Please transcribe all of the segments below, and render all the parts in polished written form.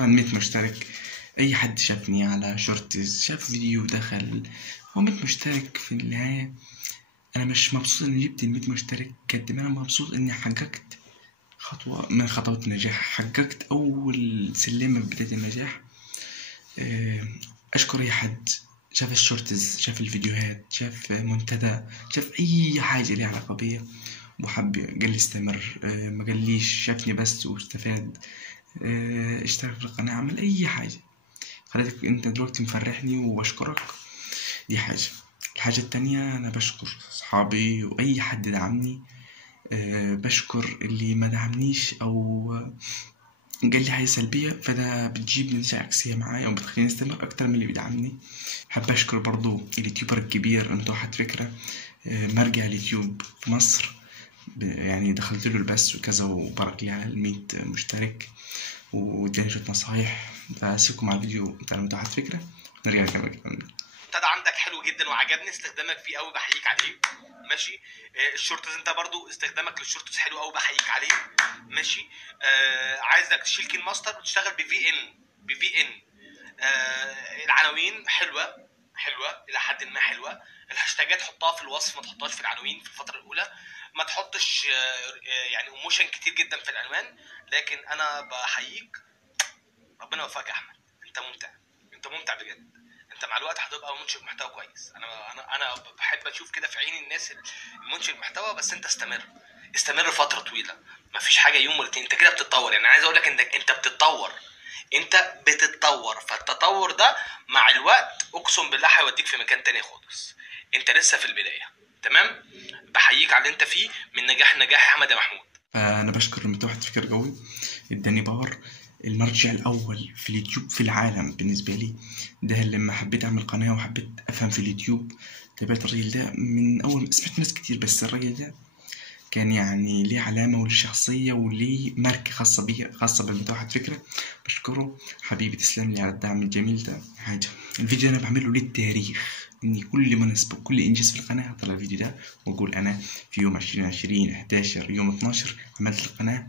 شكرا 100 مشترك. اي حد شافني على شورتز شاف فيديو دخل هو 100 مشترك. في النهاية انا مش مبسوط اني جبت 100 مشترك قد ما انا مبسوط اني حققت خطوة من خطوات النجاح، حققت اول سلمة بداية النجاح. اشكر اي حد شاف الشورتز، شاف الفيديوهات، شاف منتدى، شاف اي حاجة ليها علاقة بيا وحب قال لي استمر، ما قاليش شافني بس واستفاد. اشترك في القناة، اعمل اي حاجة خليتك انت دلوقتي مفرحني وبشكرك. دي حاجة. الحاجة التانية انا بشكر صحابي واي حد دعمني. بشكر اللي ما دعمنيش او قال لي حاجة سلبية، فده بتجيب نتيجة عكسية معايا وبتخليني استمر اكتر من اللي بيدعمني. حابب اشكر برضو اليوتيوبر الكبير انتو واحد فكرة، مرجع اليوتيوب في مصر، يعني دخلت له البث وكذا وبارك لي على 100 مشترك واداني شوية نصايح. فاسيبكم مع الفيديو بتاع المتاحة فكرة نرجع نكمل كلامنا. المنتدى عندك حلو جدا وعجبني استخدامك فيه قوي، بحييك عليه. ماشي. الشورتز انت برضو استخدامك للشورتز حلو قوي، بحييك عليه. ماشي. عايزك تشيل كين ماستر وتشتغل بفي ان. العناوين حلوه الى حد ما حلوه. الهاشتاجات حطها في الوصف، ما تحطهاش في العناوين في الفتره الاولى. ما تحطش يعني ايموشن كتير جدا في العنوان. لكن انا بحييك، ربنا يوفقك يا احمد. انت ممتع بجد. انت مع الوقت هتبقى منشئ محتوى كويس. انا بحب اشوف كده في عين الناس المنشئ المحتوى. بس انت استمر فتره طويله، مفيش حاجه يوم ولا اتنين. انت كده بتتطور. يعني عايز اقول لك انك انت بتتطور. فالتطور ده مع الوقت اقسم بالله هيوديك في مكان تاني خالص. انت لسه في البدايه. تمام. بحييك على اللي انت فيه من نجاح لنجاح يا احمد يا محمود. فانا بشكر المتوحد فكر قوي، اداني باور. المرجع الاول في اليوتيوب في العالم بالنسبه لي. ده لما حبيت اعمل قناه وحبيت افهم في اليوتيوب تابعت الراجل ده من اول ما سمعت ناس كتير، بس الراجل ده كان يعني ليه علامه وليه شخصيه وليه ماركه خاصه بيه، خاصه بالمتوحد فكره. بشكره حبيبي، تسلم لي على الدعم الجميل ده. حاجه الفيديو انا بعمله للتاريخ، اني كل مناسبه كل انجاز في القناه هطلع الفيديو ده واقول انا في يوم 2020 11 يوم 12 عملت القناه،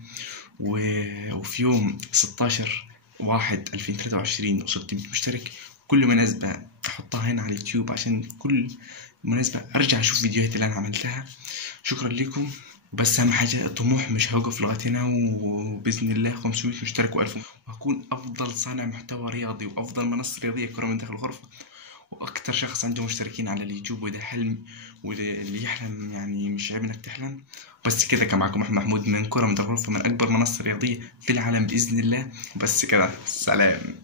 وفي يوم 16/1/2023 وصلت 100 مشترك. كل مناسبة أحطها هنا على اليوتيوب عشان كل مناسبة أرجع أشوف فيديوهات اللي أنا عملتها. شكرا لكم. بس أهم حاجة الطموح مش هوقف لغاية هنا، وبإذن الله 500 مشترك و1000، وهكون أفضل صانع محتوى رياضي وأفضل منصة رياضية كرة من داخل الغرفة واكتر شخص عنده مشتركين على اليوتيوب، وده حلم، واللي يحلم يعني مش عيب انك تحلم. بس كده كان معكم احمد محمود من كرة من الغرفة، من اكبر منصة رياضية في العالم باذن الله. بس كده، سلام.